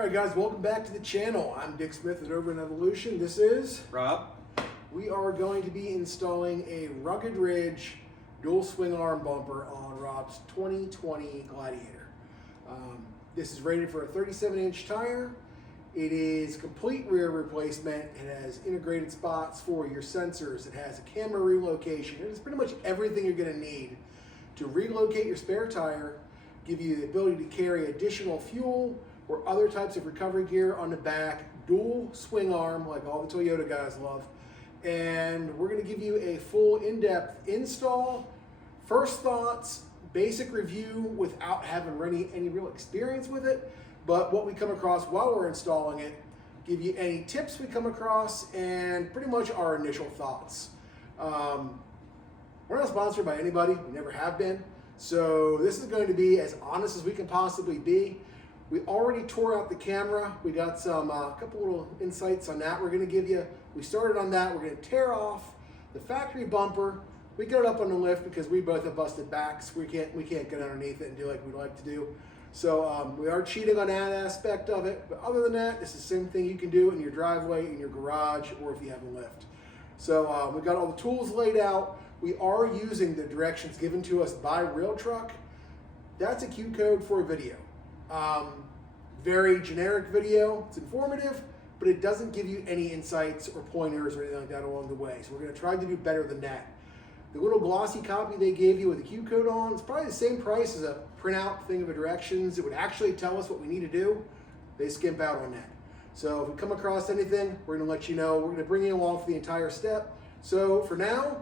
Alright guys, welcome back to the channel. I'm Dick Smith at Over in Evolution. This is Rob. We are going to be installing a Rugged Ridge dual swing arm bumper on Rob's 2020 Gladiator. This is rated for a 37-inch tire. It is complete rear replacement. It has integrated spots for your sensors. It has a camera relocation. It is pretty much everything you're going to need to relocate your spare tire, give you the ability to carry additional fuel or other types of recovery gear on the back, dual swing arm like all the Toyota guys love. And we're going to give you a full in-depth install, first thoughts, basic review without having any real experience with it, but what we come across while we're installing it, give you any tips we come across, and pretty much our initial thoughts. We're not sponsored by anybody, we never have been, so this is going to be as honest as we can possibly be. We already tore out the camera. We got some couple little insights on that we're going to give you. We started on that. We're going to tear off the factory bumper. We got it up on the lift because we both have busted backs. We can't get underneath it and do like we'd like to do. So we are cheating on that aspect of it. But other than that, it's the same thing you can do in your driveway, in your garage, or if you have a lift. So we've got all the tools laid out. We are using the directions given to us by Rail Truck. That's a Q code for a video. Very generic video. It's informative, but it doesn't give you any insights or pointers or anything like that along the way. So we're going to try to do better than that. The little glossy copy they gave you with the Q code on, it's probably the same price as a printout thing of the directions. It would actually tell us what we need to do. They skimp out on that. So if we come across anything, we're going to let you know. We're going to bring you along for the entire step. So for now,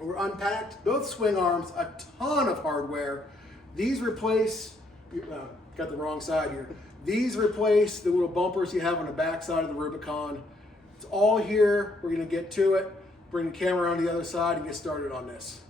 we're unpacked both swing arms, a ton of hardware. These replace, got the wrong side here. These replace the little bumpers you have on the back side of the Rubicon. It's all here. We're going to get to it, bring the camera on the other side, and get started on this.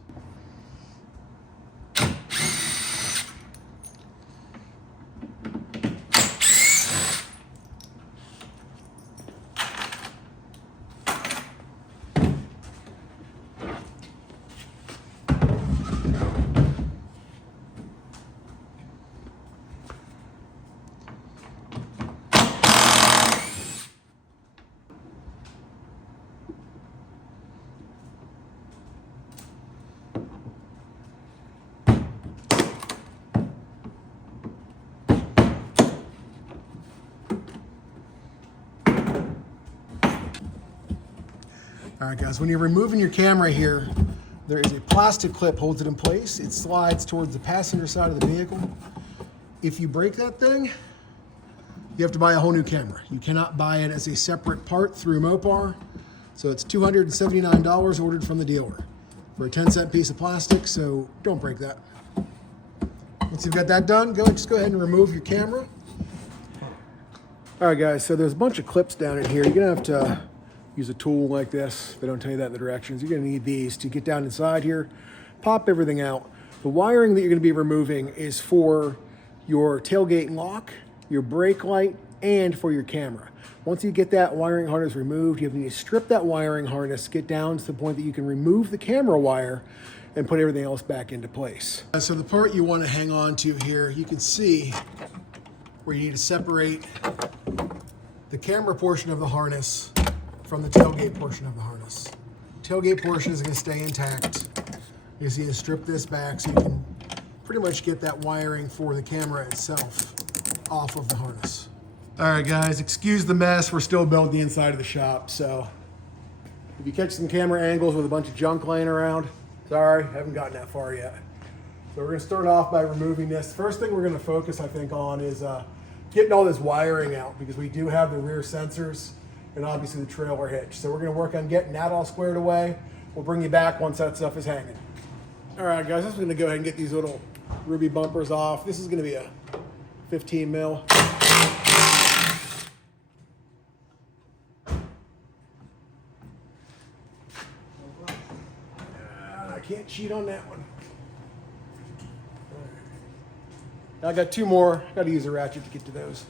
All right guys, when you're removing your camera here, there is a plastic clip holds it in place. It slides towards the passenger side of the vehicle. If you break that thing, you have to buy a whole new camera. You cannot buy it as a separate part through Mopar. So it's $279 ordered from the dealer for a 10-cent piece of plastic, so don't break that. Once you've got that done, just go ahead and remove your camera. All right guys, so there's a bunch of clips down in here. You're gonna have to use a tool like this. They don't tell you that in the directions. You're gonna need these to get down inside here, pop everything out. The wiring that you're gonna be removing is for your tailgate lock, your brake light, and for your camera. Once you get that wiring harness removed, you need to strip that wiring harness, get down to the point that you can remove the camera wire and put everything else back into place. So the part you wanna hang on to here, you can see where you need to separate the camera portion of the harness from the tailgate portion of the harness. Tailgate portion is going to stay intact. You just need to strip this back so you can pretty much get that wiring for the camera itself off of the harness. All right guys, excuse the mess. We're still building the inside of the shop, so if you catch some camera angles with a bunch of junk laying around, sorry, haven't gotten that far yet. So we're going to start off by removing this. First thing we're going to focus, I think, on is getting all this wiring out, because we do have the rear sensors and obviously the trailer hitch. So we're gonna work on getting that all squared away. We'll bring you back once that stuff is hanging. All right guys, I'm just gonna go ahead and get these little ruby bumpers off. This is gonna be a 15 mil. I can't cheat on that one. I got two more. I gotta use a ratchet to get to those.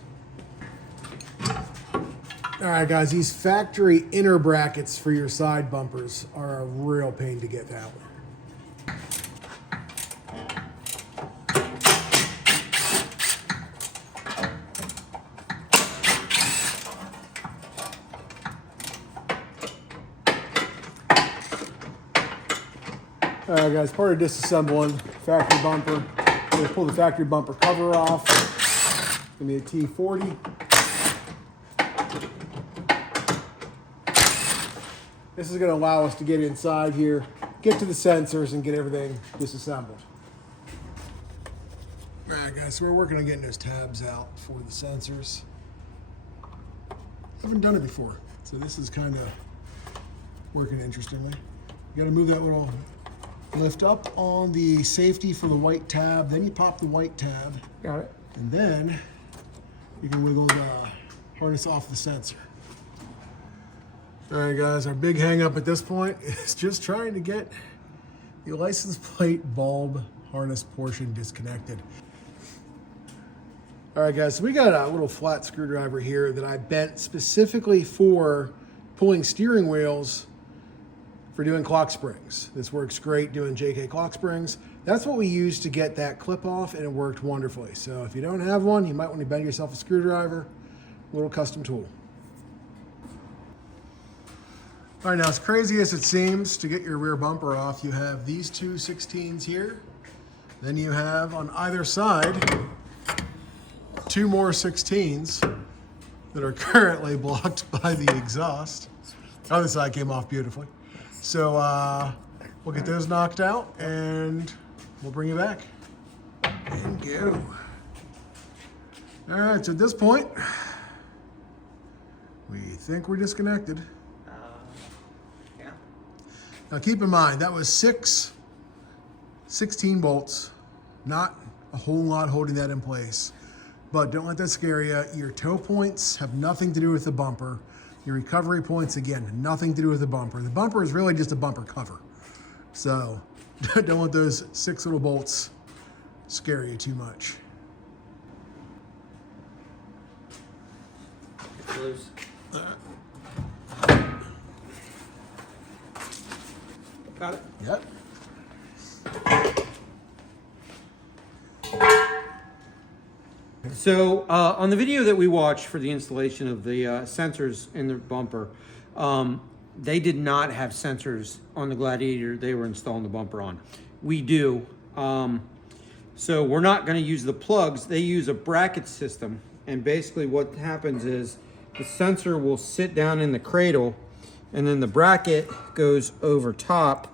All right, guys, these factory inner brackets for your side bumpers are a real pain to get out. All right, guys, part of disassembling factory bumper. I'm going to pull the factory bumper cover off. Give me a T40. This is going to allow us to get inside here, get to the sensors, and get everything disassembled. All right, guys, so we're working on getting those tabs out for the sensors. Haven't done it before, so this is kind of working interestingly. You got to move that little lift up on the safety for the white tab, then you pop the white tab. Got it. And then you can wiggle the harness off the sensor. All right, guys, our big hang up at this point is just trying to get the license plate bulb harness portion disconnected. All right, guys, so we got a little flat screwdriver here that I bent specifically for pulling steering wheels for doing clock springs. This works great doing JK clock springs. That's what we used to get that clip off, and it worked wonderfully. So if you don't have one, you might want to bend yourself a screwdriver, a little custom tool. All right, now as crazy as it seems to get your rear bumper off, you have these two 16s here. Then you have on either side, two more 16s that are currently blocked by the exhaust. The other side came off beautifully. So we'll get those knocked out and we'll bring you back and go. All right, so at this point, we think we're disconnected. Yeah. Now keep in mind, that was 16 bolts, not a whole lot holding that in place. But don't let that scare you. Your toe points have nothing to do with the bumper. Your recovery points, again, nothing to do with the bumper. The bumper is really just a bumper cover. So don't let those 6 little bolts scare you too much. Loose. Got it? Yep. So on the video that we watched for the installation of the sensors in the bumper, they did not have sensors on the Gladiator they were installing the bumper on. We do. So we're not going to use the plugs. They use a bracket system. And basically what happens is the sensor will sit down in the cradle, and then the bracket goes over top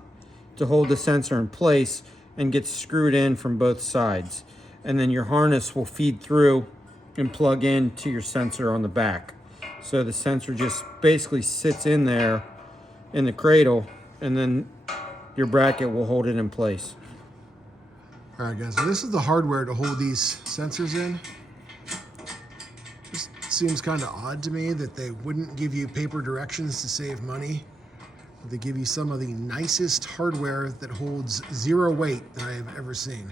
to hold the sensor in place and gets screwed in from both sides. And then your harness will feed through and plug in to your sensor on the back. So the sensor just basically sits in there in the cradle, and then your bracket will hold it in place. All right, guys, so this is the hardware to hold these sensors in. Just seems kind of odd to me that they wouldn't give you paper directions to save money. They give you some of the nicest hardware that holds 0 weight that I have ever seen.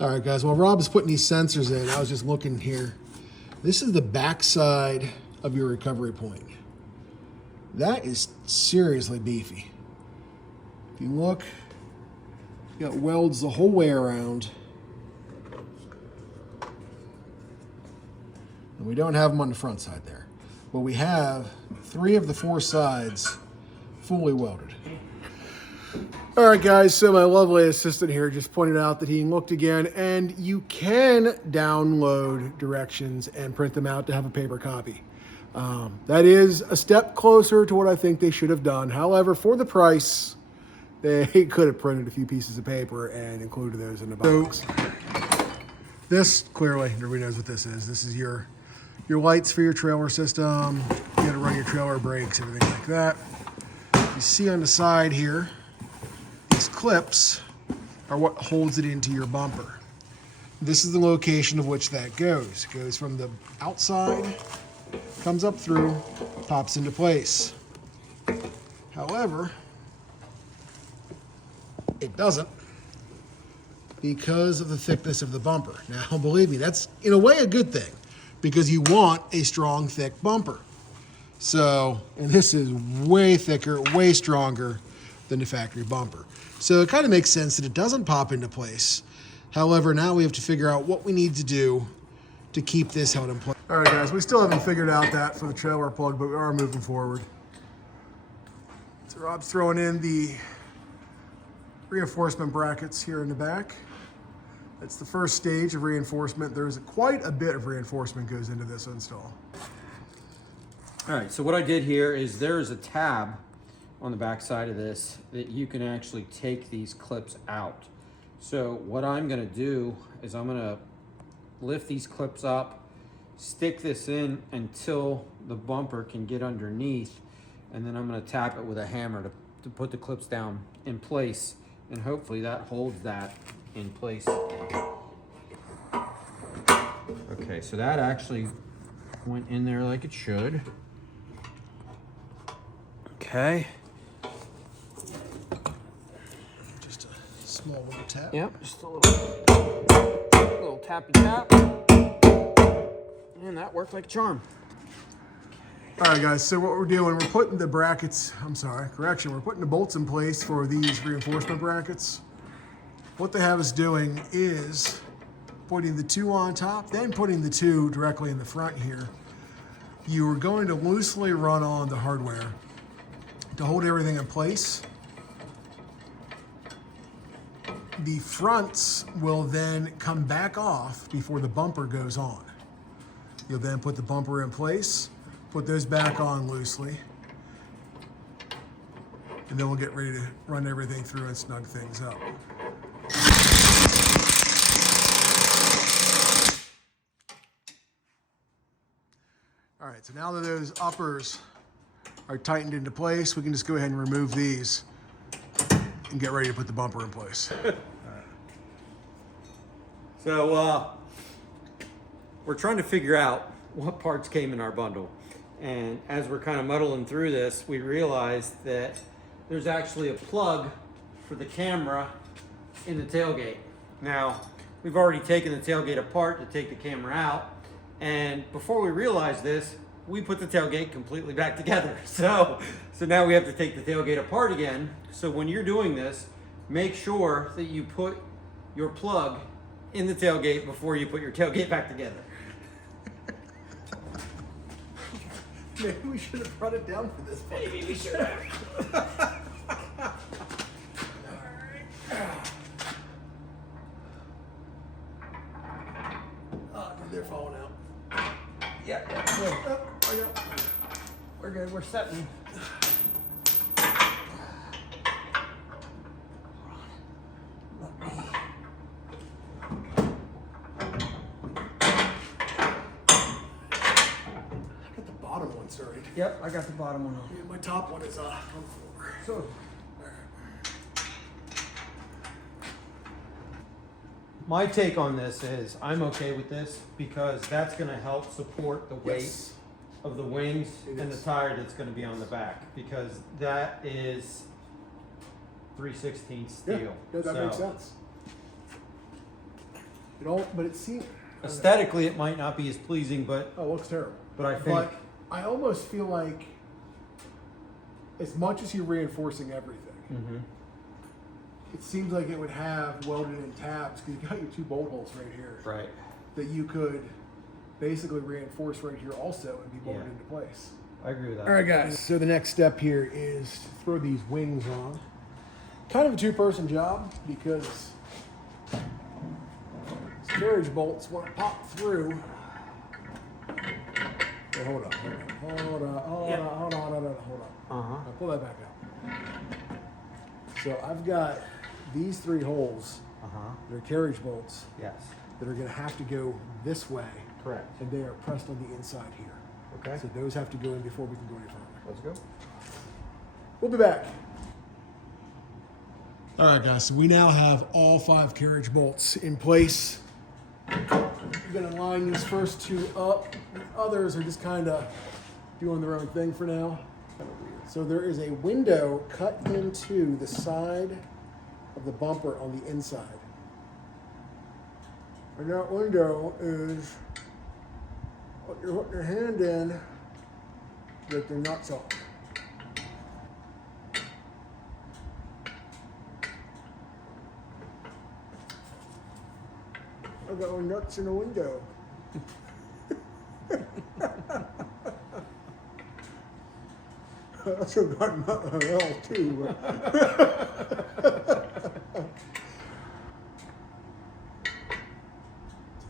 All right, guys, while Rob is putting these sensors in, I was just looking here. This is the back side of your recovery point. That is seriously beefy. If you look, you got welds the whole way around. And we don't have them on the front side there. But we have 3 of the 4 sides fully welded. All right, guys, so my lovely assistant here just pointed out that he looked again, and you can download directions and print them out to have a paper copy. That is a step closer to what I think they should have done. However, for the price, they could have printed a few pieces of paper and included those in the box. So, this, clearly, everybody knows what this is. This is your lights for your trailer system. You gotta run your trailer brakes, everything like that. You see on the side here, these clips are what holds it into your bumper. This is the location of which that goes. It goes from the outside, comes up through, pops into place. However, it doesn't because of the thickness of the bumper. Now, believe me, that's in a way a good thing because you want a strong, thick bumper. So, and this is way thicker, way stronger than the factory bumper. So it kind of makes sense that it doesn't pop into place. However, now we have to figure out what we need to do to keep this held in place. All right, guys, we still haven't figured out that for the trailer plug, but we are moving forward. So Rob's throwing in the reinforcement brackets here in the back. That's the first stage of reinforcement. There's quite a bit of reinforcement goes into this install. All right, so what I did here is there is a tab on the back side of this that you can actually take these clips out. So what I'm gonna do is I'm gonna lift these clips up, stick this in until the bumper can get underneath, and then I'm gonna tap it with a hammer to put the clips down in place, and hopefully that holds that in place. Okay, so that actually went in there like it should. Okay. Just a small little tap. Yep, just a little tappy tap. And that worked like a charm. All right, guys, so what we're doing, we're putting the brackets, we're putting the bolts in place for these reinforcement brackets. What they have us doing is putting the two on top, then putting the two directly in the front here. You are going to loosely run on the hardware to hold everything in place. The fronts will then come back off before the bumper goes on. You'll then put the bumper in place, put those back on loosely, and then we'll get ready to run everything through and snug things up. All right, so now that those uppers are tightened into place, we can just go ahead and remove these and get ready to put the bumper in place. So we're trying to figure out what parts came in our bundle. And as we're kind of muddling through this, we realized that there's actually a plug for the camera in the tailgate. Now, we've already taken the tailgate apart to take the camera out. And before we realized this, we put the tailgate completely back together. So now we have to take the tailgate apart again. So when you're doing this, make sure that you put your plug in the tailgate before you put your tailgate back together. Maybe we should have brought it down for this. Maybe we should have. They're falling out. Yeah. We're good. We're setting. Started. Yep, I got the bottom one on. Yeah, my top one is on the floor. So, my take on this is I'm okay with this because that's going to help support the weight of the wings and the tire that's going to be on the back, because that is 3/16 steel. Yeah, that makes sense. But it seems aesthetically it might not be as pleasing, but it looks terrible. But I think I almost feel like, as much as you're reinforcing everything, it seems like it would have welded in tabs, because you got your two bolt holes right here. Right. That you could basically reinforce right here also and be bolted into place. I agree with that. All right, guys. So the next step here is to throw these wings on. Kind of a two-person job, because these carriage bolts want to pop through. Hey, hold on. Now pull that back out. So I've got these three holes that are carriage bolts Yes. that are going to have to go this way. Correct. And they are pressed on the inside here. Okay. So those have to go in before we can go any further. Let's go. We'll be back. All right, guys. So we now have all 5 carriage bolts in place. We're going to line these first 2 up. The others are just kind of doing their own thing for now. So there is a window cut into the side of the bumper on the inside. And that window is what you're putting your hand in, get the nuts off. I got my nuts in the window. I should have gotten an L too. I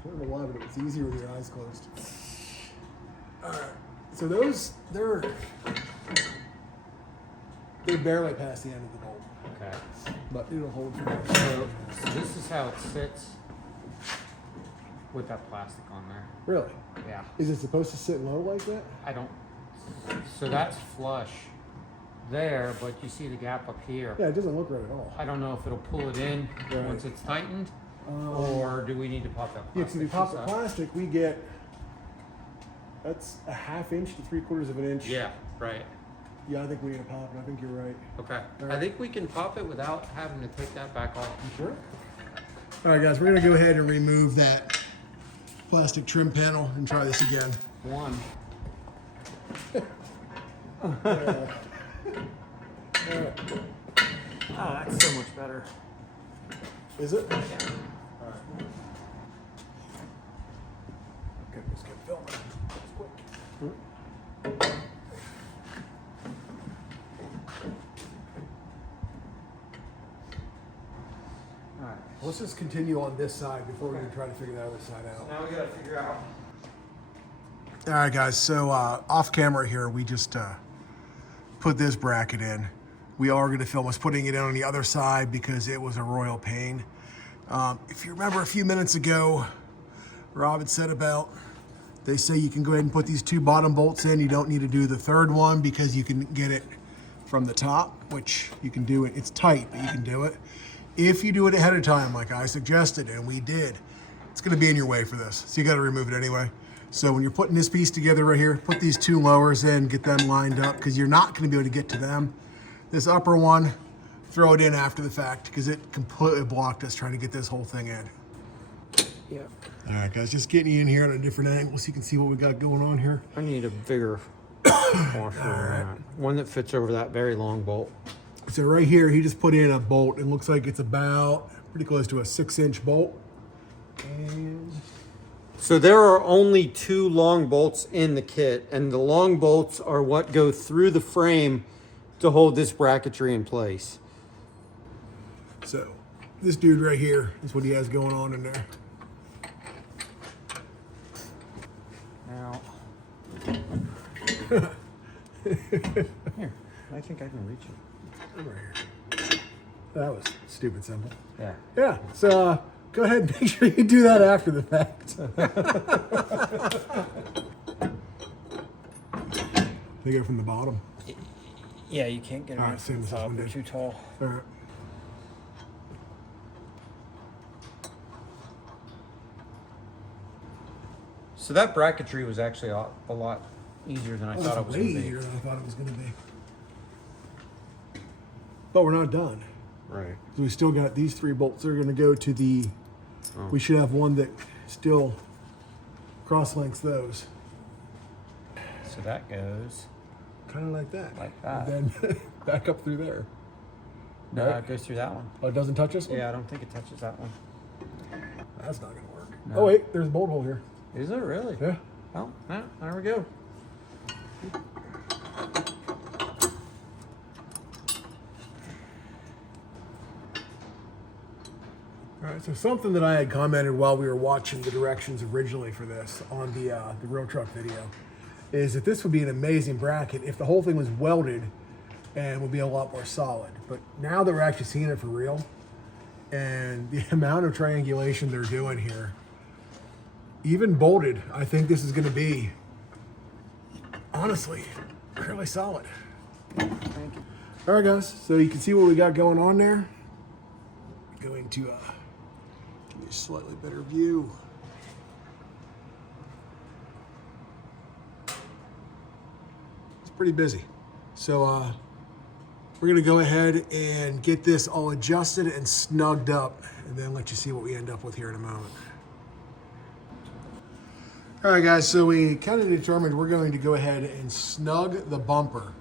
don't know why, but it's easier with your eyes closed. Alright, so they're barely past the end of the bolt, Okay. but it'll hold for now. So this is how it sits with that plastic on there. Really? Yeah. Is it supposed to sit low like that? I don't. So that's flush there, but you see the gap up here. Yeah, it doesn't look right at all. I don't know if it'll pull it in Right. once it's tightened, or do we need to pop that Yeah, plastic? so we pop piece the up? plastic, we get, that's a 1/2 inch to 3/4 of an inch. Yeah, right. Yeah, I think we need to pop it. I think you're right. Okay. All I right. think we can pop it without having to take that back off. You sure? All right, guys, we're gonna go ahead and remove that plastic trim panel and try this again. One. Oh, that's so much better. Is it? Yeah. All right. Okay, let's get filming. That's quick. All right. Let's just continue on this side before we can try to figure the other side out. Now we gotta figure out. All right, guys, so off camera here, we just put this bracket in. We are going to film us putting it in on the other side because it was a royal pain. If you remember a few minutes ago, Rob had said about, they say you can go ahead and put these 2 bottom bolts in. You don't need to do the 3rd one because you can get it from the top, which you can do it. It's tight, but you can do it. If you do it ahead of time, like I suggested, and we did, it's going to be in your way for this. So you got to remove it anyway. So when you're putting this piece together right here, put these 2 lowers in, get them lined up because you're not going to be able to get to them. This upper one, throw it in after the fact because it completely blocked us trying to get this whole thing in. Yeah. All right, guys, just getting you in here at a different angle so you can see what we got going on here. I need a bigger washer than that. One that fits over that very long bolt. So right here, he just put in a bolt. It looks like it's about pretty close to a 6-inch bolt. And So there are only 2 long bolts in the kit, and the long bolts are what go through the frame to hold this bracketry in place. so this dude right here is what he has going on in there. Now, here, I think I can reach it. Right here. That was stupid simple. Yeah. Yeah, so go ahead and make sure you do that after the fact. They go from the bottom. Yeah, you can't get it All right, right same from as the this top. one They're did. too tall. All right. So that bracketry was actually a lot easier than I thought it was way going to be. easier than I thought it was going to be. But we're not done. Right. So we still got these 3 bolts. They're going to go to the. Oh. We should have one that still cross-links those. So that goes. Kind of like that. Like that. And then back up through there. No, Right? it goes through that one. Oh, it doesn't touch this one? Yeah, I don't think it touches that one. That's not going to work. No. Oh, wait. There's a bolt hole here. Is it really? Yeah. Oh, no, there we go. All right, so something that I had commented while we were watching the directions originally for this on the real truck video is that this would be an amazing bracket if the whole thing was welded and would be a lot more solid. But now that we're actually seeing it for real and the amount of triangulation they're doing here, even bolted, I think this is going to be, honestly, fairly solid. Thank you. All right, guys, so you can see what we got going on there. Going to give you a slightly better view. It's pretty busy. So we're gonna go ahead and get this all adjusted and snugged up and then let you see what we end up with here in a moment. All right, guys, so we kind of determined we're going to go ahead and snug the bumper,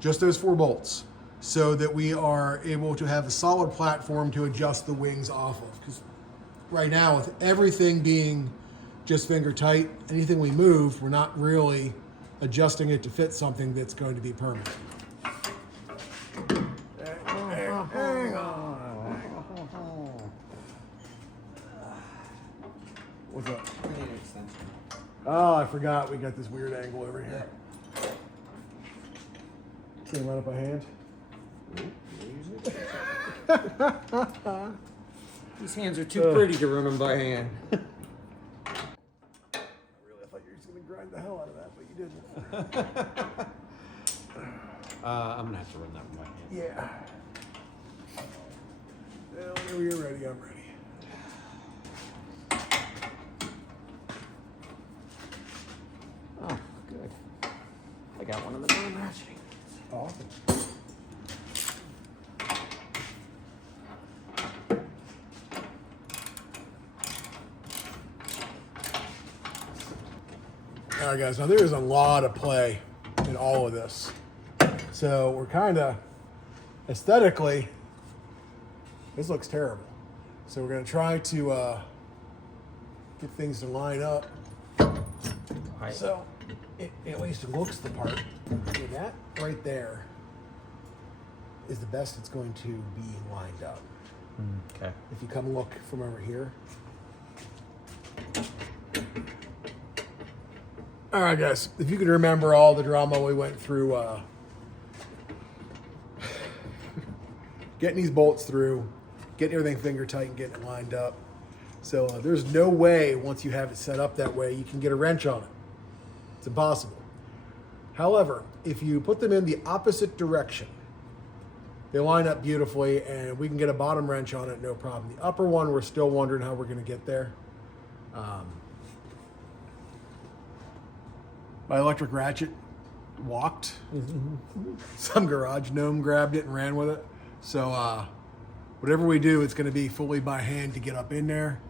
just those 4 bolts, so that we are able to have a solid platform to adjust the wings off of. Because right now, with everything being just finger tight, anything we move, we're not really adjusting it to fit something that's going to be permanent. Hang on. What's up? Oh, I forgot we got this weird angle over here. Can you run up a hand? These hands are too pretty to run them by hand. I really thought you were just going to grind the hell out of that, but you didn't. I'm gonna have to run that one by hand. Yeah. Well, whenever you're ready, I'm ready. Oh, good. I got one of the main ratcheting. Awesome. All right, guys, now there is a lot of play in all of this. So we're kind of, aesthetically, this looks terrible. So we're going to try to get things to line up. So it at least looks the part. So that right there is the best it's going to be lined up. Okay. If you come look from over here. All right, guys, if you can remember all the drama we went through getting these bolts through, getting everything finger tight and getting it lined up. So there's no way, once you have it set up that way, you can get a wrench on it. It's impossible. However, if you put them in the opposite direction, they line up beautifully and we can get a bottom wrench on it, no problem. The upper one, we're still wondering how we're gonna get there. My electric ratchet walked. Some garage gnome grabbed it and ran with it. So whatever we do, it's going to be fully by hand to get up in there.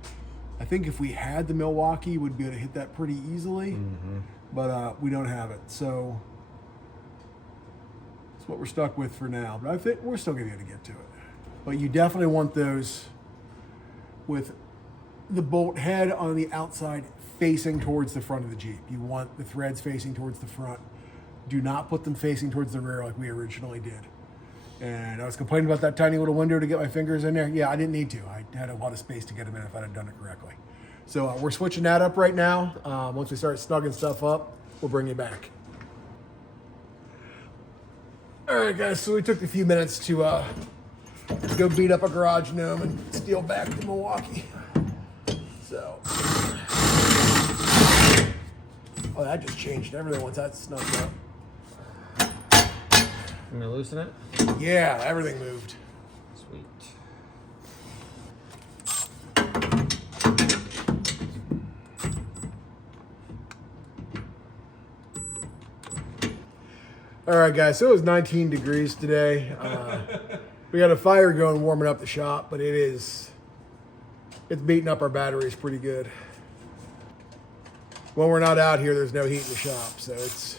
I think if we had the Milwaukee, we'd be able to hit that pretty easily. But we don't have it. So that's what we're stuck with for now. But I think we're still going to be able to get to it. But you definitely want those with the bolt head on the outside facing towards the front of the Jeep. You want the threads facing towards the front. Do not put them facing towards the rear like we originally did. And I was complaining about that tiny little window to get my fingers in there. Yeah, I didn't need to. I had a lot of space to get them in if I had done it correctly. So we're switching that up right now. Once we start snugging stuff up, we'll bring you back. All right, guys, so we took a few minutes to go beat up a garage gnome and steal back to Milwaukee. So, oh, that just changed everything once that snugged up. Can we loosen it? Yeah, everything moved. Sweet. All right, guys, so it was 19 degrees today. We got a fire going warming up the shop, but it's beating up our batteries pretty good. When we're not out here, there's no heat in the shop, so it's...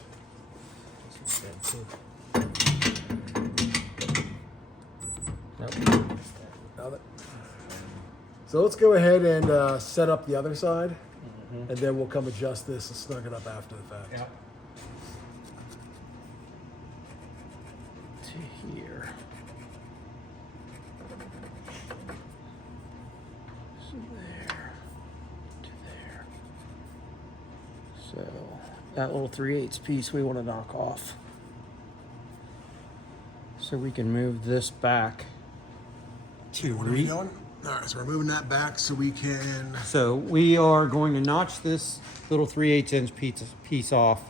Nope. So let's go ahead and set up the other side, and then we'll come adjust this and snug it up after the fact. Yep. To here. So there. To there. So that little 3/8 piece we want to knock off. So we can move this back to What are we doing? All right, so we're moving that back so we can... So we are going to notch this little 3/8 inch piece off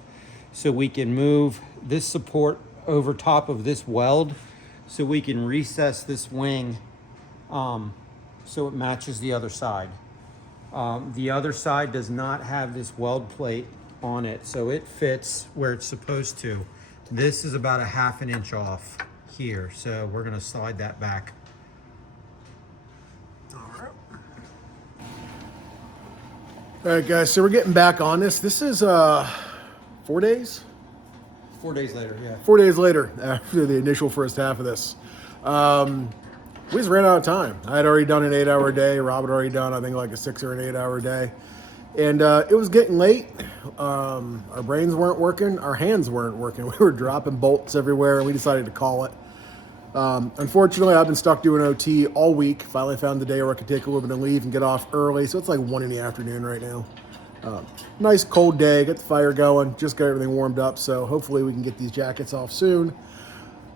so we can move this support over top of this weld so we can recess this wing so it matches the other side. The other side does not have this weld plate on it, so it fits where it's supposed to. This is about a 1/2 inch off here, so we're going to slide that back. All right, guys, so we're getting back on this. This is 4 days? 4 days later, yeah. 4 days later after the initial first half of this. We just ran out of time. I had already done an 8-hour day. Rob had already done, I think, like a 6 or an 8-hour day. And it was getting late. Our brains weren't working. Our hands weren't working. We were dropping bolts everywhere, and we decided to call it. Unfortunately, I've been stuck doing OT all week. Finally found the day where I could take a little bit of leave and get off early. So it's like 1 in the afternoon right now. Nice cold day. Get the fire going. Just got everything warmed up. So hopefully we can get these jackets off soon.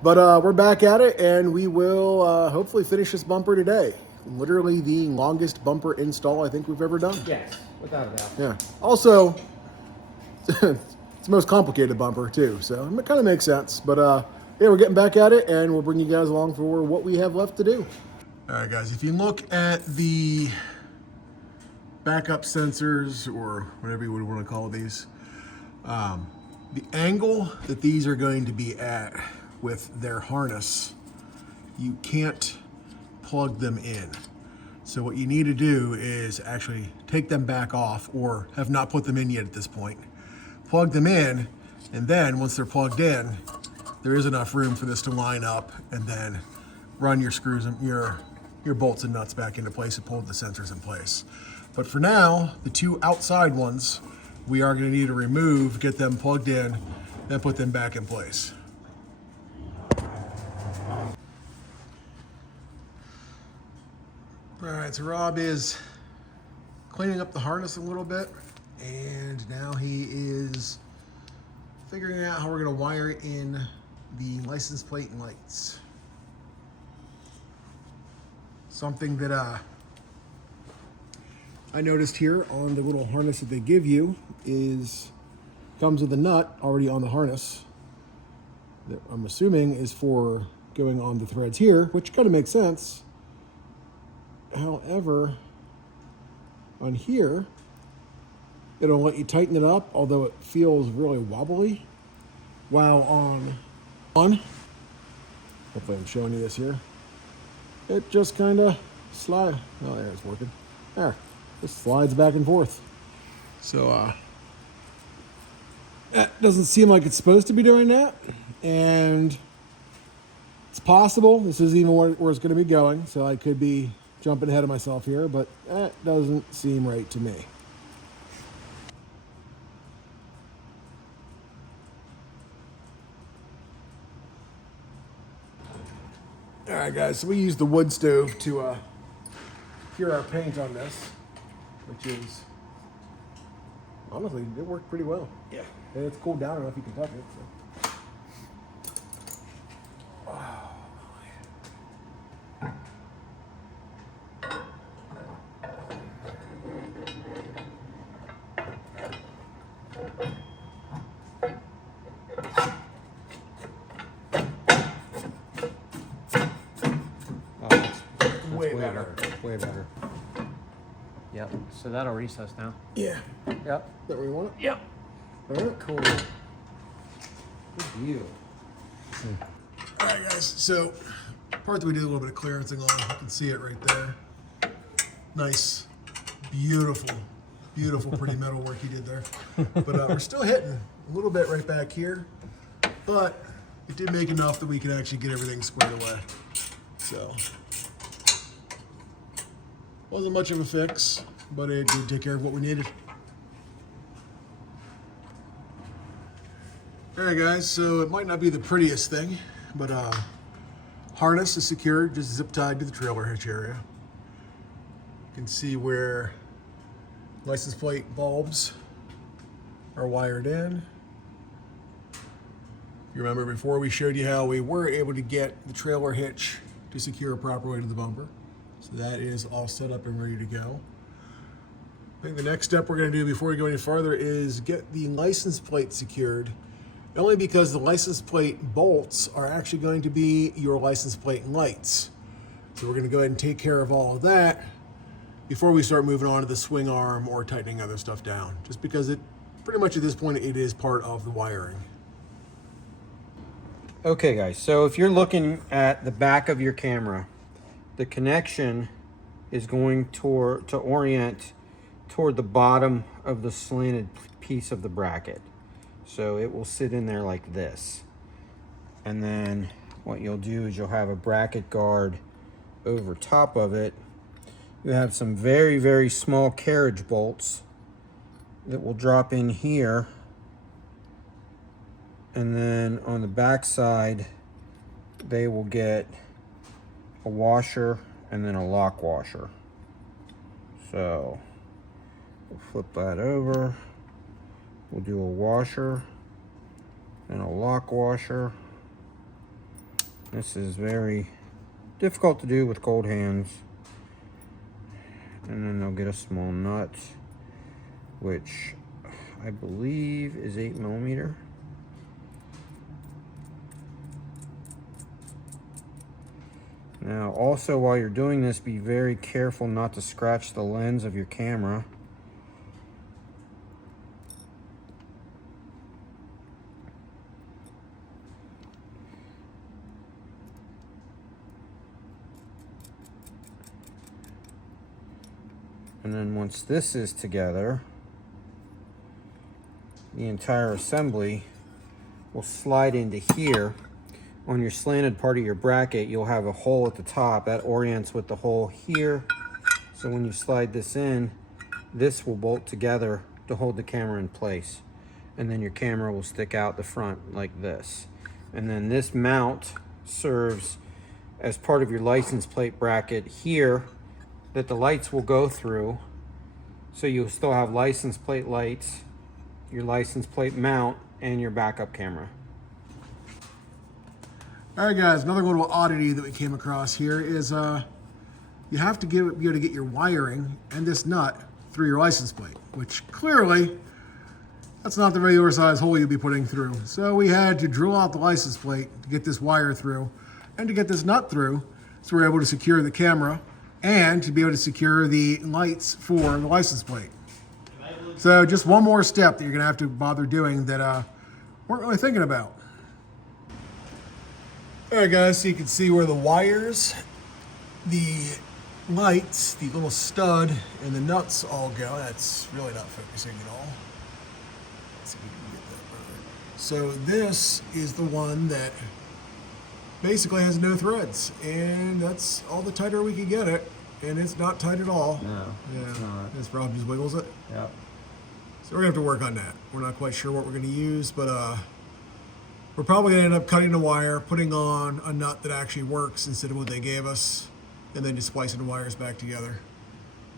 But we're back at it, and we will hopefully finish this bumper today. Literally the longest bumper install I think we've ever done. Yes, without a doubt. Yeah. Also, it's the most complicated bumper too, so it kind of makes sense. But yeah, we're getting back at it, and we'll bring you guys along for what we have left to do. All right, guys. If you look at the backup sensors, or whatever you would want to call these, the angle that these are going to be at with their harness, you can't plug them in. So what you need to do is actually take them back off, or have not put them in yet at this point. Plug them in, and then once they're plugged in, there is enough room for this to line up, and then run your screws and your bolts and nuts back into place and pull the sensors in place. But for now, the two outside ones, we are going to need to remove, get them plugged in, then put them back in place. All right, so Rob is cleaning up the harness a little bit, and now he is figuring out how we're going to wire in the license plate and lights. Something that I noticed here on the little harness that they give you is comes with a nut already on the harness that I'm assuming is for going on the threads here, which kind of makes sense. However, on here, it'll let you tighten it up, although it feels really wobbly. While on, hopefully I'm showing you this here, it just kind of slides. Oh, there, it's working. There, it slides back and forth. So that doesn't seem like it's supposed to be doing that, and it's possible this is even where it's going to be going. So I could be jumping ahead of myself here, but that doesn't seem right to me. All right, guys, so we used the wood stove to cure our paint on this, which is, honestly, it worked pretty well. Yeah. And it's cooled down enough you can touch it. So. Way better. Way better. Yep. So that'll recess now. Yeah. Yep. Is that where you want it? Yep. All right. Cool. Good view. All right, guys. So, part that we did a little bit of clearancing on, you can see it right there. Nice, beautiful, beautiful, pretty metal work he did there. But we're still hitting a little bit right back here, but it did make enough that we could actually get everything squared away. So, wasn't much of a fix, but it did take care of what we needed. All right, guys, so it might not be the prettiest thing, but harness is secured, just zip tied to the trailer hitch area. You can see where license plate bulbs are wired in. You remember before we showed you how we were able to get the trailer hitch to secure a proper way to the bumper. So that is all set up and ready to go. I think the next step we're going to do before we go any farther is get the license plate secured, only because the license plate bolts are actually going to be your license plate and lights. So we're going to go ahead and take care of all of that before we start moving on to the swing arm or tightening other stuff down, just because it pretty much at this point it is part of the wiring. Okay, guys, so if you're looking at the back of your camera, the connection is going to orient toward the bottom of the slanted piece of the bracket. So it will sit in there like this. And then what you'll do is you'll have a bracket guard over top of it. You have some very, very small carriage bolts that will drop in here. And then on the back side, they will get a washer and then a lock washer. So we'll flip that over. We'll do a washer and a lock washer. This is very difficult to do with cold hands. And then they'll get a small nut, which I believe is 8mm. Now also, while you're doing this, be very careful not to scratch the lens of your camera. And then once this is together, the entire assembly will slide into here. On your slanted part of your bracket, you'll have a hole at the top that orients with the hole here. So when you slide this in, this will bolt together to hold the camera in place. And then your camera will stick out the front like this. And then this mount serves as part of your license plate bracket here that the lights will go through. So you'll still have license plate lights, your license plate mount, and your backup camera. All right, guys, another little oddity that we came across here is you have to be able to get your wiring and this nut through your license plate, which clearly that's not the regular size hole you'll be putting through. So we had to drill out the license plate to get this wire through and to get this nut through, so we're able to secure the camera and to be able to secure the lights for the license plate. So just one more step that you're gonna have to bother doing that weren't really thinking about. All right, guys, so you can see where the wires, the lights, the little stud, and the nuts all go. That's really not focusing at all. Let's see if we can get that right. So this is the one that basically has no threads, and that's all the tighter we can get it, and it's not tight at all. No, yeah, it's not. this probably just wiggles it. Yep. So we're gonna have to work on that. We're not quite sure what we're gonna use, but we're probably gonna end up cutting the wire, putting on a nut that actually works instead of what they gave us, and then just splicing the wires back together.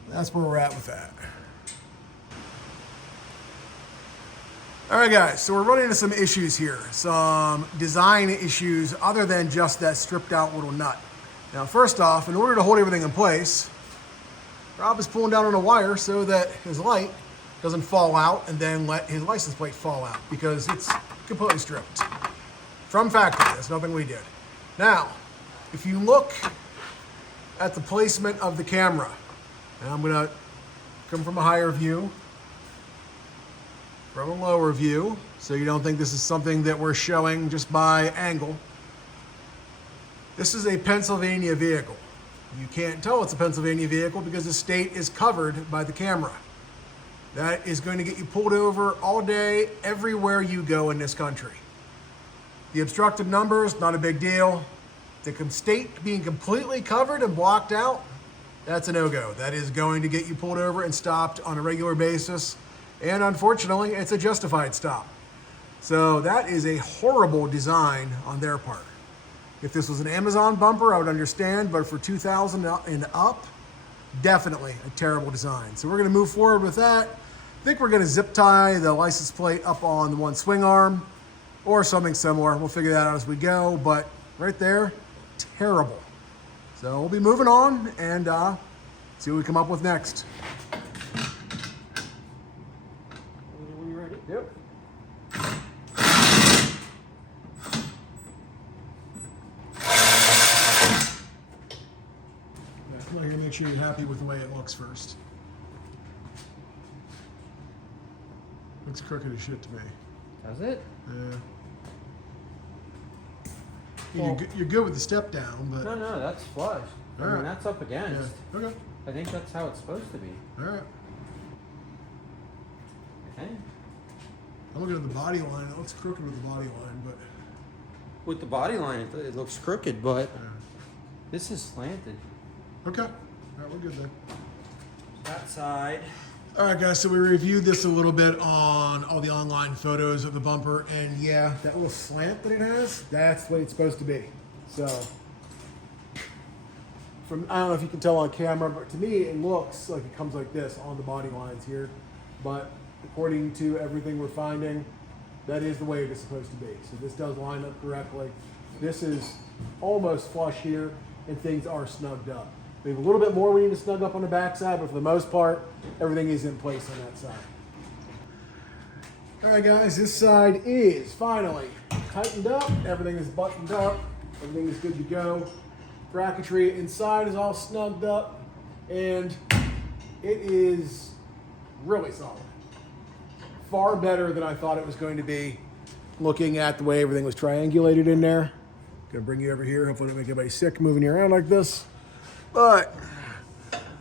That's where we're at with that. All right, guys, so we're running into some issues here, some design issues other than just that stripped out little nut. Now, first off, in order to hold everything in place, Rob is pulling down on a wire so that his light doesn't fall out and then let his license plate fall out, because it's completely stripped. From factory, that's nothing we did. Now, if you look at the placement of the camera, and I'm gonna come from a higher view, from a lower view, so you don't think this is something that we're showing just by angle. This is a Pennsylvania vehicle. You can't tell it's a Pennsylvania vehicle because the state is covered by the camera. That is going to get you pulled over all day, everywhere you go in this country. The obstructed numbers, not a big deal. The state being completely covered and blocked out, that's a no-go. That is going to get you pulled over and stopped on a regular basis. And unfortunately, it's a justified stop. So that is a horrible design on their part. If this was an Amazon bumper, I would understand, but for 2000 and up, definitely a terrible design. So we're gonna move forward with that. I think we're gonna zip tie the license plate up on the one swing arm or something similar. We'll figure that out as we go, but right there, terrible. So we'll be moving on and see what we come up with next. When you're ready. Yep. Come on here, make sure you're happy with the way it looks first. Looks crooked as shit to me. Does it? Yeah. Well, you're good with the step down, but... No, that's flush. I mean, Alright. that's up against. Yeah. Okay. I think that's how it's supposed to be. Alright. I think. I'm looking at the body line. It looks crooked with the body line, but... With the body line, it looks crooked, but Yeah. this is slanted. Okay. Alright, we're good then. That side All right, guys, so we reviewed this a little bit on all the online photos of the bumper, and yeah, that little slant that it has, that's the way it's supposed to be. So, I don't know if you can tell on camera, but to me, it looks like it comes like this on the body lines here. But according to everything we're finding, that is the way it is supposed to be. So this does line up correctly. This is almost flush here, and things are snugged up. We have a little bit more we need to snug up on the back side, but for the most part, everything is in place on that side. All right, guys, this side is finally tightened up. Everything is buttoned up. Everything is good to go. Bracketry inside is all snugged up, and it is really solid. Far better than I thought it was going to be, looking at the way everything was triangulated in there. Gonna bring you over here. Hopefully don't make anybody sick moving you around like this. But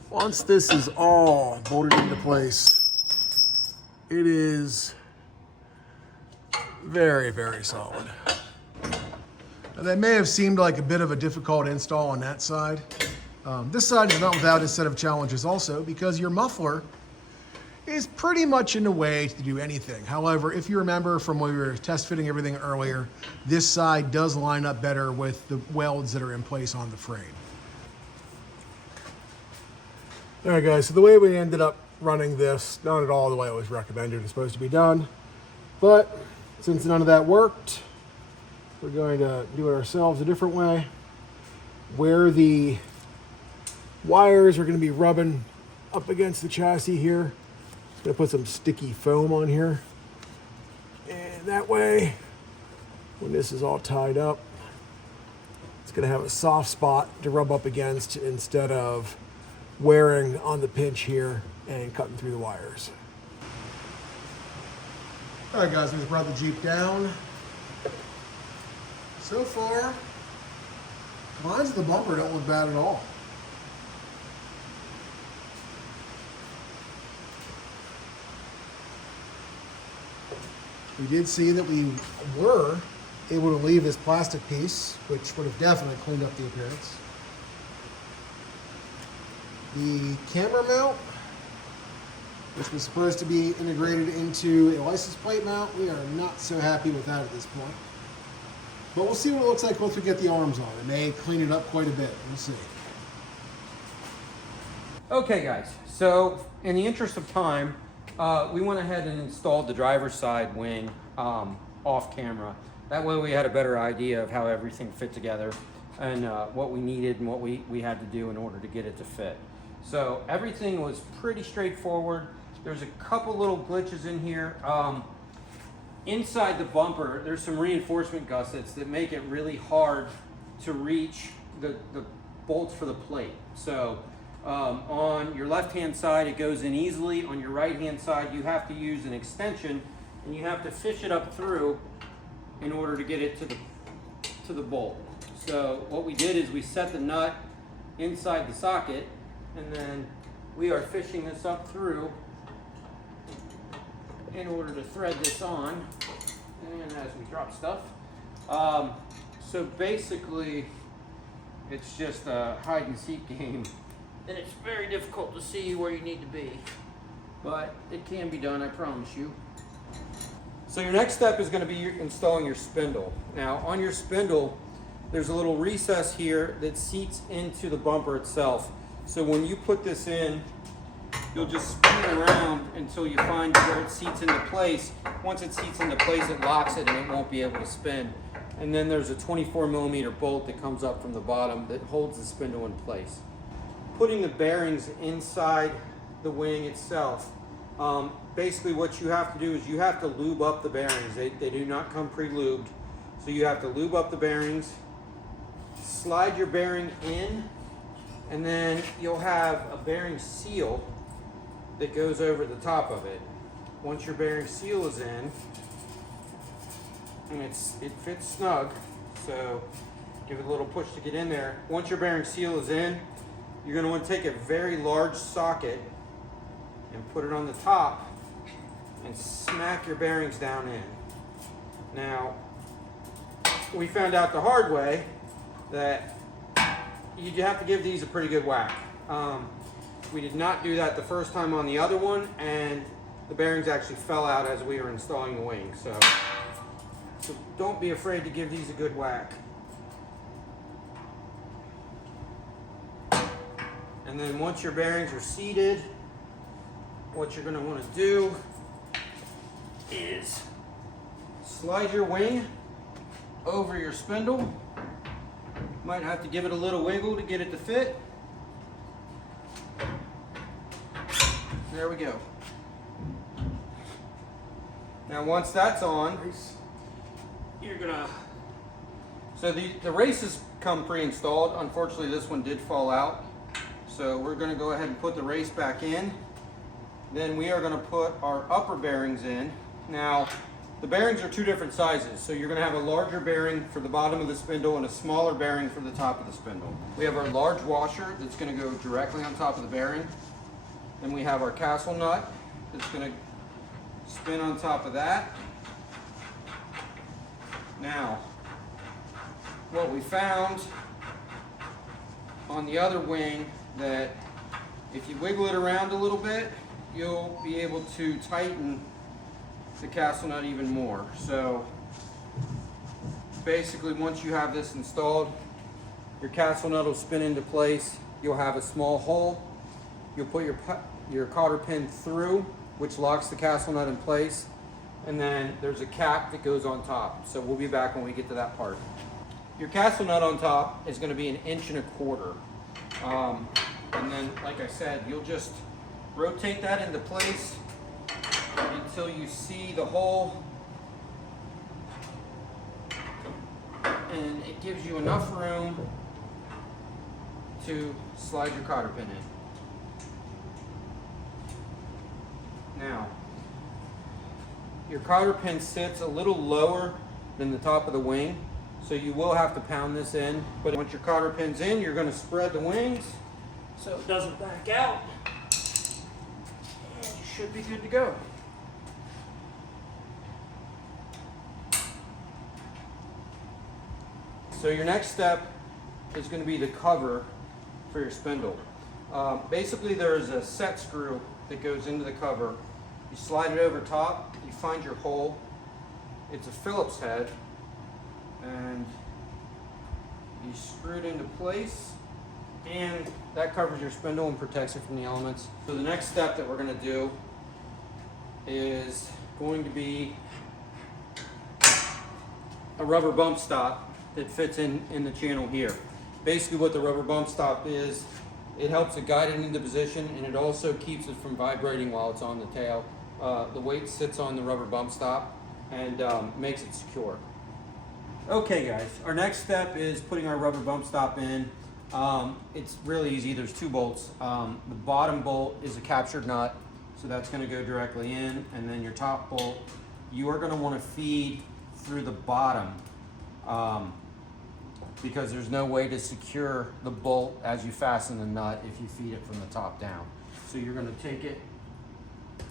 once this is all bolted into place, it is very, very solid. Now, that may have seemed like a bit of a difficult install on that side. This side is not without a set of challenges also, because your muffler is pretty much in the way to do anything. However, if you remember from when we were test fitting everything earlier, this side does line up better with the welds that are in place on the frame. All right, guys, so the way we ended up running this, not at all the way it was recommended, it's supposed to be done. But since none of that worked, we're going to do it ourselves a different way, where the wires are going to be rubbing up against the chassis here. Just going to put some sticky foam on here. And that way, when this is all tied up, it's going to have a soft spot to rub up against instead of wearing on the pinch here and cutting through the wires. All right, guys, we just brought the Jeep down. So far, lines of the bumper don't look bad at all. We did see that we were able to leave this plastic piece, which would have definitely cleaned up the appearance. The camera mount, which was supposed to be integrated into a license plate mount, we are not so happy with that at this point. But we'll see what it looks like once we get the arms on. It may clean it up quite a bit. We'll see. Okay, guys, so in the interest of time, we went ahead and installed the driver's side wing off camera. That way we had a better idea of how everything fit together and what we needed and what we had to do in order to get it to fit. So everything was pretty straightforward. There's a couple little glitches in here. Inside the bumper, there's some reinforcement gussets that make it really hard to reach the bolts for the plate. So on your left-hand side, it goes in easily. On your right-hand side, you have to use an extension, and you have to fish it up through in order to get it to the bolt. So what we did is we set the nut inside the socket, and then we are fishing this up through in order to thread this on, and as we drop stuff. So basically, it's just a hide and seek game, and it's very difficult to see where you need to be, but it can be done, I promise you. So your next step is going to be installing your spindle. Now on your spindle, there's a little recess here that seats into the bumper itself. So when you put this in, you'll just spin it around until you find where it seats into place. Once it seats into place, it locks it and it won't be able to spin. And then there's a 24mm bolt that comes up from the bottom that holds the spindle in place. Putting the bearings inside the wing itself, basically what you have to do is you have to lube up the bearings. They do not come pre-lubed. So you have to lube up the bearings, slide your bearing in, and then you'll have a bearing seal that goes over the top of it. Once your bearing seal is in, and it fits snug, so give it a little push to get in there. Once your bearing seal is in, you're going to want to take a very large socket and put it on the top and smack your bearings down in. Now, we found out the hard way that you have to give these a pretty good whack. We did not do that the first time on the other one, and the bearings actually fell out as we were installing the wing. So don't be afraid to give these a good whack. And then once your bearings are seated, what you're going to want to do is slide your wing over your spindle. Might have to give it a little wiggle to get it to fit. There we go. Now once that's on, you're gonna, so the races come pre-installed. Unfortunately this one did fall out. So we're gonna go ahead and put the race back in. Then we are gonna put our upper bearings in. Now the bearings are two different sizes. So you're gonna have a larger bearing for the bottom of the spindle and a smaller bearing for the top of the spindle. We have our large washer that's gonna go directly on top of the bearing. Then we have our castle nut that's going to spin on top of that. Now, what we found on the other wing, that if you wiggle it around a little bit, you'll be able to tighten the castle nut even more. So basically once you have this installed, your castle nut will spin into place. You'll have a small hole. You'll put your cotter pin through, which locks the castle nut in place, and then there's a cap that goes on top. So we'll be back when we get to that part. Your castle nut on top is going to be 1 1/4 inches. And then, like I said, you'll just rotate that into place until you see the hole, and it gives you enough room to slide your cotter pin in. Now, your cotter pin sits a little lower than the top of the wing, so you will have to pound this in. But once your cotter pin's in, you're going to spread the wings so it doesn't back out, and you should be good to go. So your next step is going to be the cover for your spindle. Basically, there's a set screw that goes into the cover. You slide it over top, you find your hole. It's a Phillips head, and you screw it into place, and that covers your spindle and protects it from the elements. So the next step that we're going to do is going to be a rubber bump stop that fits in the channel here. Basically what the rubber bump stop is, it helps it guide it into position, and it also keeps it from vibrating while it's on the tail. The weight sits on the rubber bump stop and makes it secure. Okay guys, our next step is putting our rubber bump stop in. It's really easy. There's 2 bolts. The bottom bolt is a captured nut, so that's going to go directly in, and then your top bolt, you are going to want to feed through the bottom, because there's no way to secure the bolt as you fasten the nut if you feed it from the top down. So you're going to take it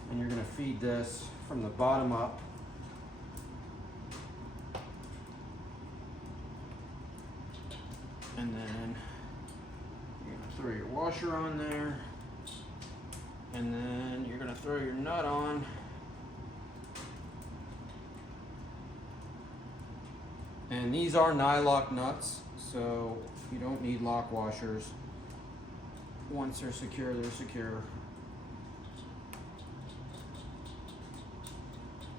and you're going to feed this from the bottom up. And then you're going to throw your washer on there, and then you're going to throw your nut on. And these are nylock nuts, so you don't need lock washers. Once they're secure, they're secure.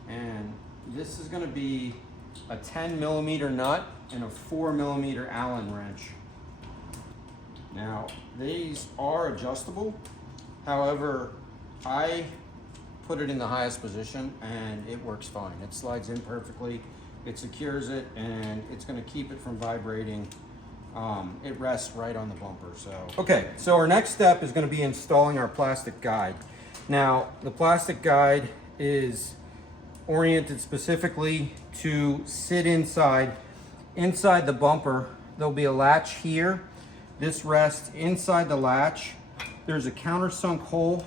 And this is going to be a 10mm nut and a 4mm Allen wrench. Now, these are adjustable. However, I put it in the highest position and it works fine. It slides in perfectly. It secures it, and it's going to keep it from vibrating. It rests right on the bumper. Okay, so our next step is going to be installing our plastic guide. Now, the plastic guide is oriented specifically to sit inside the bumper. There'll be a latch here. This rests inside the latch. There's a countersunk hole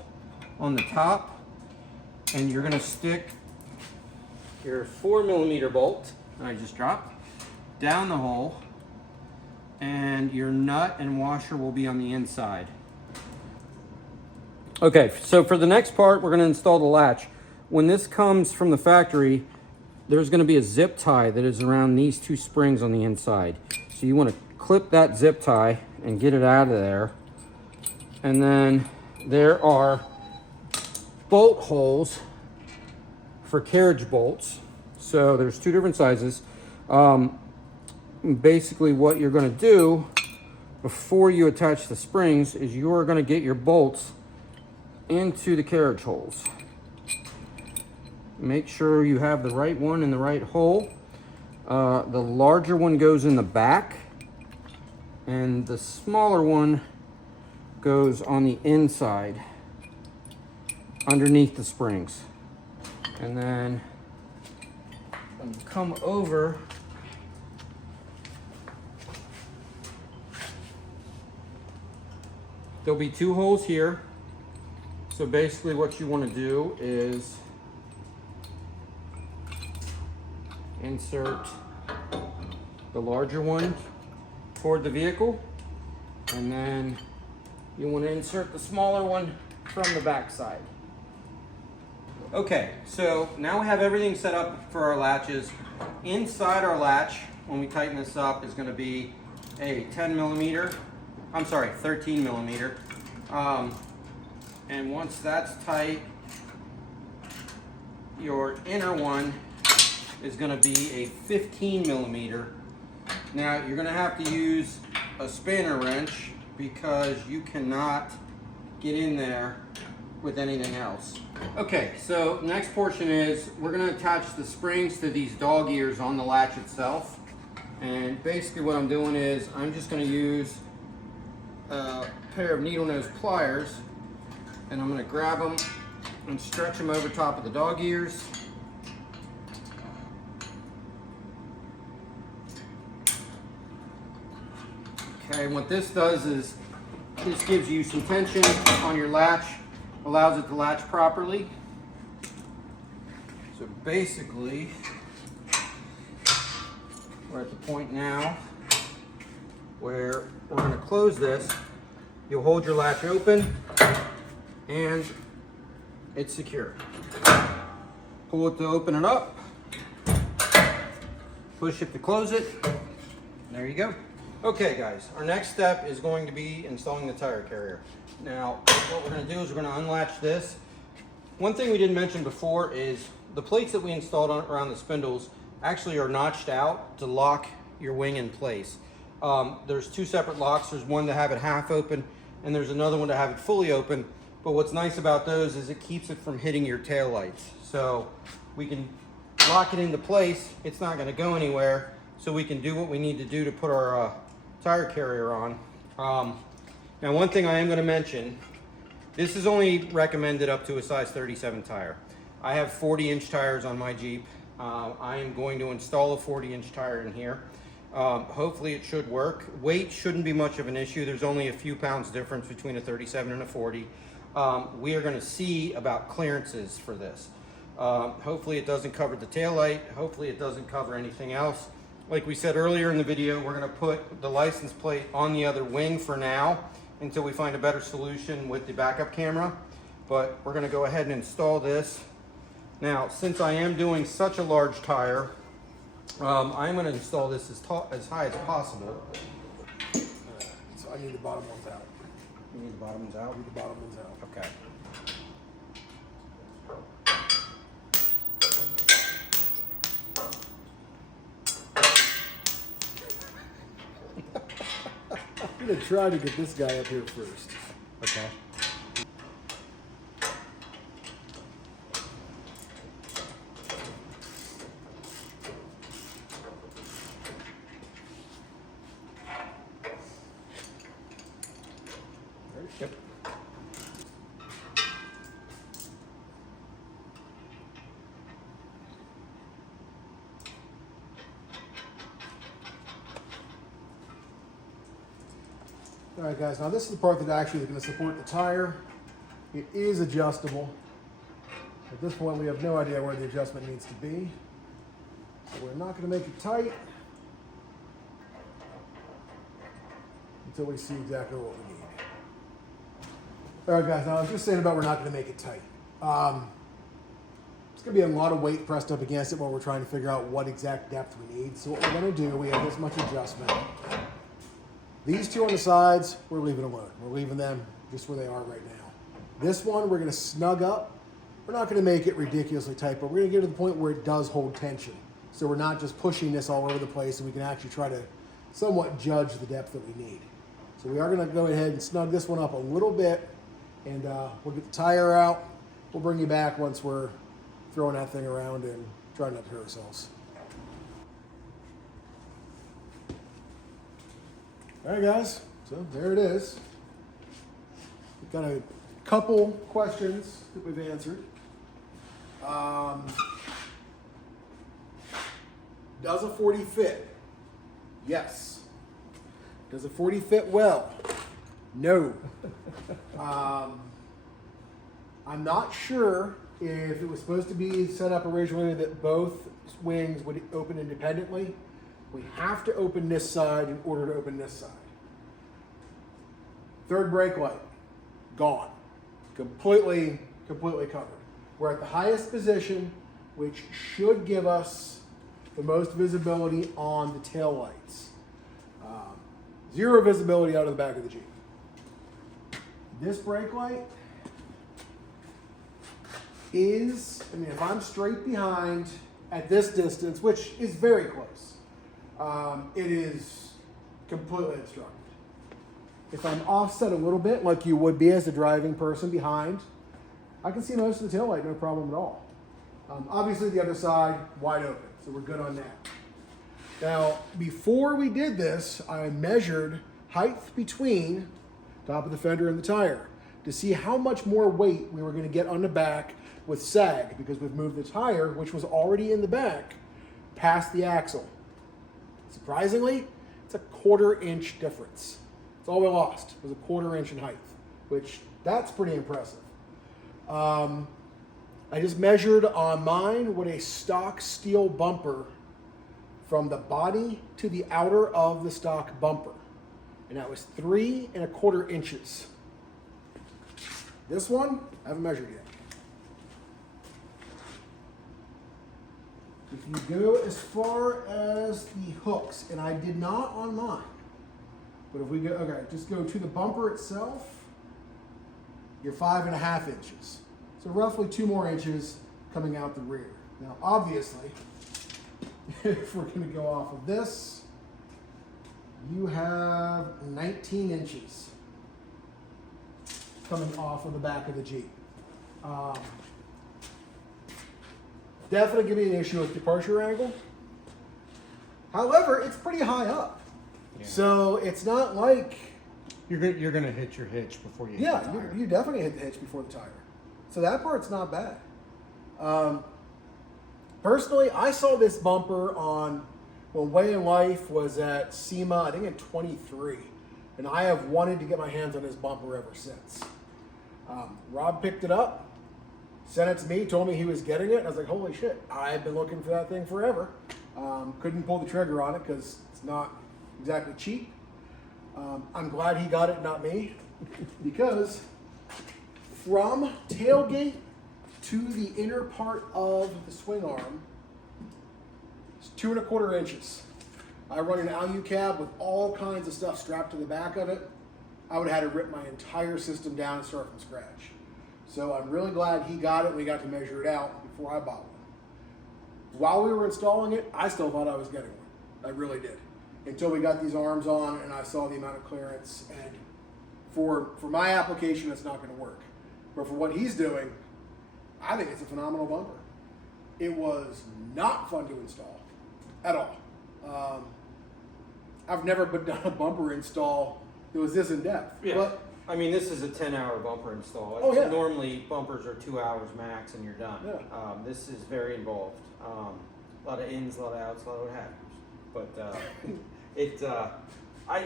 on the top, and you're going to stick your 4mm bolt that I just dropped down the hole, and your nut and washer will be on the inside. Okay, so for the next part, we're going to install the latch. When this comes from the factory, there's going to be a zip tie that is around these two springs on the inside. So you want to clip that zip tie and get it out of there. And then there are bolt holes for carriage bolts. So there's two different sizes. Basically what you're going to do before you attach the springs is you're going to get your bolts into the carriage holes. Make sure you have the right one in the right hole. The larger one goes in the back and the smaller one goes on the inside underneath the springs. And then when you come over, there'll be two holes here. So basically what you want to do is insert the larger one toward the vehicle, and then you want to insert the smaller one from the back side. Okay, so now we have everything set up for our latches. Inside our latch, when we tighten this up, is going to be a 13 millimeter. And once that's tight, your inner one is going to be a 15 millimeter. Now you're going to have to use a spanner wrench because you cannot get in there with anything else. Okay, so next portion is we're going to attach the springs to these dog ears on the latch itself. And basically what I'm doing is I'm just going to use a pair of needle nose pliers, and I'm going to grab them and stretch them over top of the dog ears. Okay, and what this does is this gives you some tension on your latch, allows it to latch properly. So basically, we're at the point now where we're going to close this. You'll hold your latch open and it's secure. Pull it to open it up, push it to close it. There you go. Okay guys, our next step is going to be installing the tire carrier. Now, what we're going to do is we're going to unlatch this. One thing we didn't mention before is the plates that we installed around the spindles actually are notched out to lock your wing in place. There's two separate locks. There's one to have it half open and there's another one to have it fully open. But what's nice about those is it keeps it from hitting your tail lights. So we can lock it into place. It's not going to go anywhere. So we can do what we need to do to put our tire carrier on. Now one thing I am going to mention, this is only recommended up to a size 37 tire. I have 40-inch tires on my Jeep. I am going to install a 40-inch tire in here. Hopefully it should work. Weight shouldn't be much of an issue. There's only a few pounds difference between a 37 and a 40. We are going to see about clearances for this. Hopefully it doesn't cover the taillight. Hopefully it doesn't cover anything else. Like we said earlier in the video, we're going to put the license plate on the other wing for now until we find a better solution with the backup camera. But we're going to go ahead and install this. Now, since I am doing such a large tire, I'm going to install this as high as possible. So I need the bottom ones out. You need the bottom ones out? I need the bottom ones out. Okay. I'm going to try to get this guy up here first. Okay. Yep. All right, guys, now this is the part that actually is going to support the tire. It is adjustable. At this point, we have no idea where the adjustment needs to be. So we're not going to make it tight until we see exactly what we need. All right, guys. Now I was just saying about we're not going to make it tight. It's going to be a lot of weight pressed up against it while we're trying to figure out what exact depth we need. So what we're going to do, we have this much adjustment. These two on the sides, we're leaving alone. We're leaving them just where they are right now. This one, we're going to snug up. We're not going to make it ridiculously tight, but we're going to get to the point where it does hold tension. So we're not just pushing this all over the place, and we can actually try to somewhat judge the depth that we need. So we are going to go ahead and snug this one up a little bit, and we'll get the tire out. We'll bring you back once we're throwing that thing around and trying not to hurt ourselves. All right, guys, so there it is. We've got a couple questions that we've answered. Does a 40 fit? Yes. Does a 40 fit well? No. I'm not sure if it was supposed to be set up originally that both wings would open independently. We have to open this side in order to open this side. Third brake light, gone. Completely covered. We're at the highest position, which should give us the most visibility on the tail lights. Zero visibility out of the back of the Jeep. This brake light is, if I'm straight behind at this distance, which is very close, it is completely obstructed. If I'm offset a little bit, like you would be as a driving person behind, I can see most of the taillight, no problem at all. Obviously the other side, wide open, so we're good on that. Now, before we did this, I measured height between top of the fender and the tire to see how much more weight we were going to get on the back with sag, because we've moved the tire, which was already in the back, past the axle. Surprisingly, it's a 1/4 inch difference. It's all we lost, was a 1/4 inch in height, which that's pretty impressive. I just measured on mine what a stock steel bumper from the body to the outer of the stock bumper, and that was 3 1/4 inches. This one, I haven't measured yet. If you go as far as the hooks, and I did not on mine, but if we go, okay, just go to the bumper itself, you're 5 1/2 inches. So roughly 2 more inches coming out the rear. Now, obviously, if we're going to go off of this, you have 19 inches coming off of the back of the Jeep. Definitely give me an issue with departure angle. However, it's pretty high up. Yeah. So it's not like... You're gonna hit your hitch before you hit the tire. you definitely hit the hitch before the tire. So that part's not bad. Personally, I saw this bumper on when Way in Life was at SEMA, I think in 23. And I have wanted to get my hands on this bumper ever since. Rob picked it up, sent it to me, told me he was getting it, and I was like, holy shit, I've been looking for that thing forever. Couldn't pull the trigger on it because it's not exactly cheap. I'm glad he got it, not me, because from tailgate to the inner part of the swing arm, it's 2 1/4 inches. I run an Alu cab with all kinds of stuff strapped to the back of it. I would have had to rip my entire system down and start from scratch. So I'm really glad he got it and we got to measure it out before I bought one. While we were installing it, I still thought I was getting one. I really did. Until we got these arms on and I saw the amount of clearance, and for my application, it's not going to work. But for what he's doing, I think it's a phenomenal bumper. It was not fun to install at all. I've never done a bumper install that was this in depth. Yeah. But I mean, this is a 10-hour bumper install. Oh, yeah. Normally, bumpers are 2 hours max and you're done. Yeah. This is very involved. A lot of ins, a lot of outs, a lot of what happens. But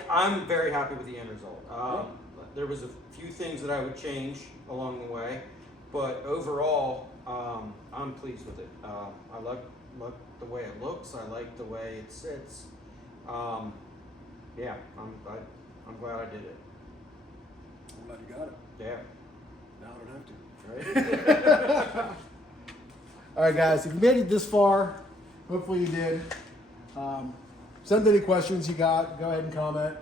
I'm very happy with the end result. There was a few things that I would change along the way, but overall, I'm pleased with it. I like the way it looks. I like the way it sits. Yeah, I'm glad I did it. I'm glad you got it. Yeah. Now I don't have to, right? All right, guys, if you made it this far, hopefully you did. Send any questions you got. Go ahead and comment.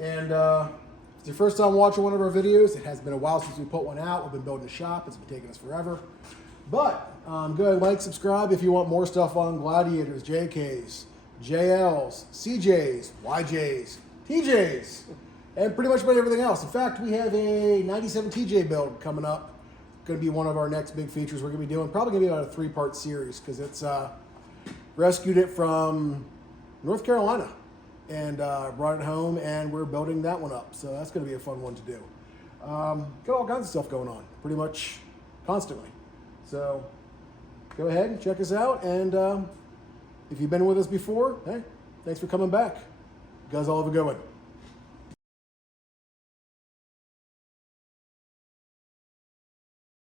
And if it's your first time watching one of our videos, it has been a while since we put one out. We've been building a shop. It's been taking us forever. But go ahead, like, subscribe if you want more stuff on Gladiators, JKs, JLs, CJs, YJs, TJs, and pretty much about everything else. In fact, we have a 97 TJ build coming up. Going to be one of our next big features we're going to be doing. Probably going to be about a 3-part series because it's rescued it from North Carolina and brought it home, and we're building that one up. So that's going to be a fun one to do. Got all kinds of stuff going on pretty much constantly. So go ahead and check us out. And if you've been with us before, hey, thanks for coming back. You guys all have a good one.